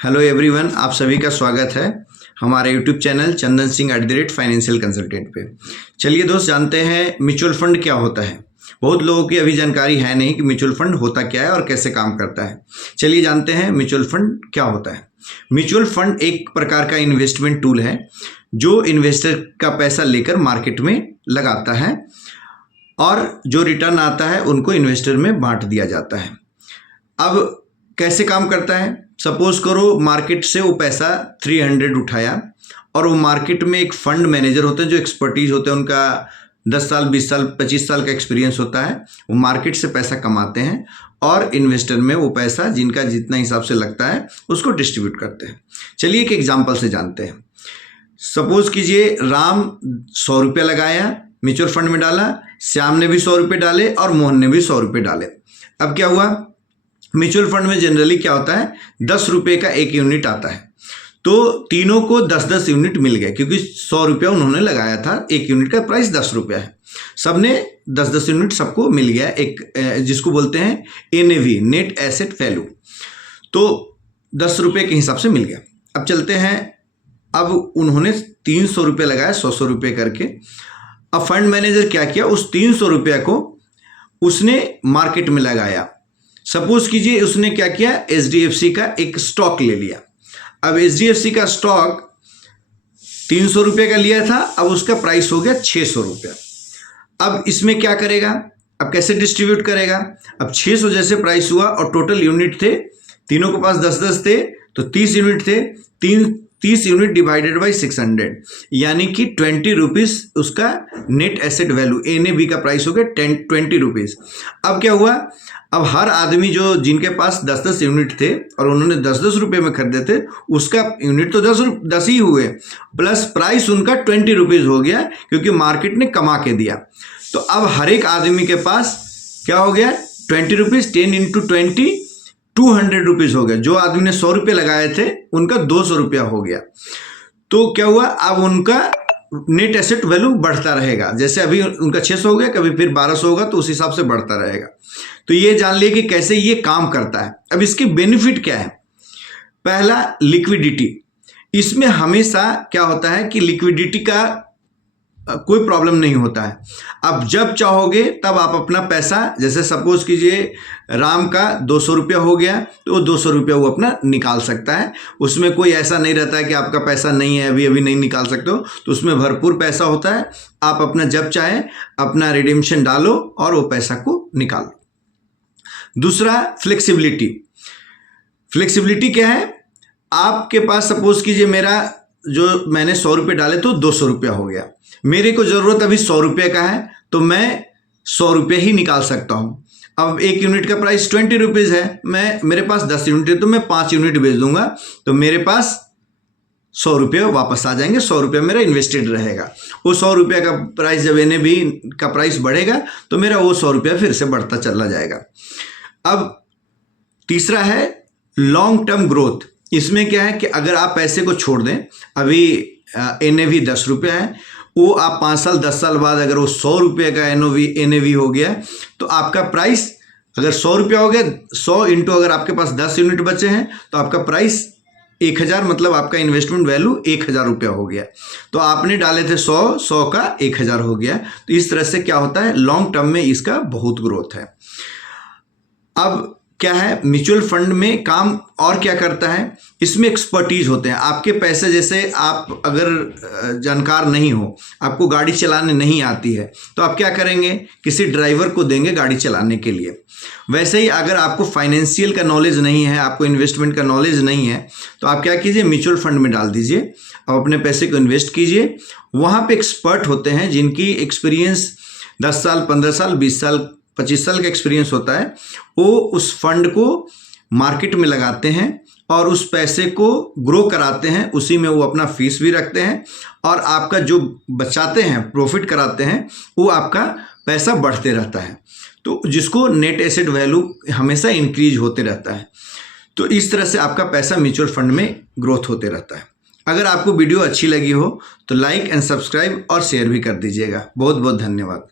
Hello everyone, आप सभी का स्वागत है हमारे YouTube channel Chandan Singh @financial consultant पे। चलिए दोस्त, जानते हैं म्यूचुअल फंड क्या होता है। बहुत लोगों की अभी जानकारी है नहीं कि म्यूचुअल फंड होता क्या है और कैसे काम करता है। चलिए जानते हैं म्यूचुअल फंड क्या होता है। म्यूचुअल फंड एक प्रकार का इन्वेस्टमेंट टूल है जो इन्वेस्टर का पैसा लेकर मार्केट में लगाता है और जो रिटर्न आता है उनको इन्वेस्टर में बांट दिया जाता है। अब कैसे काम करता है? सपोज करो मार्केट से वो पैसा 300 उठाया और वो मार्केट में एक फंड मैनेजर होते हैं जो एक्सपर्टीज होते हैं, उनका 10 साल 20 साल 25 साल का एक्सपीरियंस होता है। वो मार्केट से पैसा कमाते हैं और इन्वेस्टर में वो पैसा जिनका जितना हिसाब से लगता है उसको डिस्ट्रीब्यूट करते हैं। चलिए एक एग्जाम्पल से जानते हैं। सपोज कीजिए राम 100 रुपये लगाया, म्यूचुअल फंड में डाला, श्याम ने भी 100 रुपये डाले और मोहन ने भी 100 रुपये डाले। अब क्या हुआ? म्यूचुअल फंड में जनरली क्या होता है, 10 रुपये का एक यूनिट आता है, तो तीनों को 10-10 यूनिट मिल गए क्योंकि 100 रुपया उन्होंने लगाया था। एक यूनिट का प्राइस 10 रुपया है, सबने 10-10 यूनिट सबको मिल गया, एक जिसको बोलते हैं NAV, नेट एसेट वैल्यू। तो 10 रुपये के हिसाब से मिल गया। अब चलते हैं, अब उन्होंने 300 रुपये लगाया 100 रुपये करके। अब फंड मैनेजर क्या किया, उस 300 रुपये को उसने मार्केट में लगाया। सपोज कीजिए उसने क्या किया, HDFC का एक स्टॉक ले लिया। अब HDFC का स्टॉक 300 रुपये का लिया था, अब उसका प्राइस हो गया 600 रुपया। अब इसमें क्या करेगा, अब कैसे डिस्ट्रीब्यूट करेगा? अब 600 जैसे प्राइस हुआ और टोटल यूनिट थे, तीनों के पास 10-10 थे, तो 30 यूनिट थे। 30 यूनिट डिवाइडेड बाई 600 यानी कि 20 रुपीज़ उसका नेट एसेट वैल्यू, NAV का प्राइस हो गया 20 रुपीज़। अब क्या हुआ, अब हर आदमी जो जिनके पास 10-10 यूनिट थे और उन्होंने 10-10 रुपये में खरीदे थे, उसका यूनिट तो 10 ही हुए, प्लस प्राइस उनका 20 रुपीज़ हो गया क्योंकि मार्केट ने कमा के दिया। तो अब हर एक आदमी के पास क्या हो गया, 20 रुपीज़, 10 × 20 200 रुपीज़ हो गया। जो आदमी ने 100 रुपये लगाए थे उनका 200 रुपया हो गया। तो क्या हुआ, अब उनका नेट एसेट वैल्यू बढ़ता रहेगा। जैसे अभी उनका 600 हो गया, कभी फिर 1200 होगा, तो उस हिसाब से बढ़ता रहेगा। तो ये जान लिए कि कैसे ये काम करता है। अब इसके बेनिफिट क्या है? पहला, लिक्विडिटी। इसमें हमेशा क्या होता है कि लिक्विडिटी का कोई प्रॉब्लम नहीं होता है। अब जब चाहोगे तब आप अपना पैसा, जैसे सपोज कीजिए राम का 200 रुपया हो गया, तो वो 200 रुपया वो अपना निकाल सकता है। उसमें कोई ऐसा नहीं रहता है कि आपका पैसा नहीं है, अभी नहीं निकाल सकते हो, तो उसमें भरपूर पैसा होता है। आप अपना जब चाहे अपना रिडीम्पशन डालो और वो पैसा को निकालो। दूसरा, फ्लेक्सिबिलिटी। फ्लेक्सिबिलिटी क्या है, आपके पास सपोज कीजिए मेरा जो मैंने 100 रुपये डाले तो 200 रुपया हो गया, मेरे को ज़रूरत अभी 100 रुपये का है, तो मैं 100 रुपये ही निकाल सकता हूँ। अब एक यूनिट का प्राइस 20 रुपीज़ है, मेरे पास 10 यूनिट है, तो मैं 5 यूनिट बेच दूंगा, तो मेरे पास 100 रुपये वापस आ जाएंगे, 100 रुपये मेरा इन्वेस्टेड रहेगा। वो 100 रुपये का प्राइस जब NAV का प्राइस बढ़ेगा तो मेरा वो 100 रुपया फिर से बढ़ता चला जाएगा। अब तीसरा है लॉन्ग टर्म ग्रोथ। इसमें क्या है कि अगर आप पैसे को छोड़ दें, अभी NAV 10 रुपया है, वो आप 5 साल 10 साल बाद अगर वो 100 रुपये का NAV हो गया, तो आपका प्राइस अगर 100 रुपया हो गया, 100 इंटू अगर आपके पास 10 यूनिट बचे हैं तो आपका प्राइस 1000, मतलब आपका इन्वेस्टमेंट वैल्यू 1000 रुपया हो गया। तो आपने डाले थे 100 का 1000 हो गया। तो इस तरह से क्या होता है, लॉन्ग टर्म में इसका बहुत ग्रोथ है। अब क्या है, म्यूचुअल फंड में काम और क्या करता है, इसमें एक्सपर्टीज होते हैं। आपके पैसे, जैसे आप अगर जानकार नहीं हो, आपको गाड़ी चलाने नहीं आती है, तो आप क्या करेंगे, किसी ड्राइवर को देंगे गाड़ी चलाने के लिए। वैसे ही अगर आपको फाइनेंशियल का नॉलेज नहीं है, आपको इन्वेस्टमेंट का नॉलेज नहीं है, तो आप क्या कीजिए, म्यूचुअल फंड में डाल दीजिए, आप अपने पैसे को इन्वेस्ट कीजिए। वहाँ पे एक्सपर्ट होते हैं जिनकी एक्सपीरियंस 10 साल 15 साल 20 साल 25 साल का एक्सपीरियंस होता है। वो उस फंड को मार्केट में लगाते हैं और उस पैसे को ग्रो कराते हैं, उसी में वो अपना फीस भी रखते हैं और आपका जो बचाते हैं, प्रॉफिट कराते हैं, वो आपका पैसा बढ़ते रहता है। तो जिसको नेट एसेट वैल्यू हमेशा इंक्रीज होते रहता है। तो इस तरह से आपका पैसा म्यूचुअल फंड में ग्रोथ होते रहता है। अगर आपको वीडियो अच्छी लगी हो तो लाइक एंड सब्सक्राइब और शेयर भी कर दीजिएगा। बहुत बहुत धन्यवाद।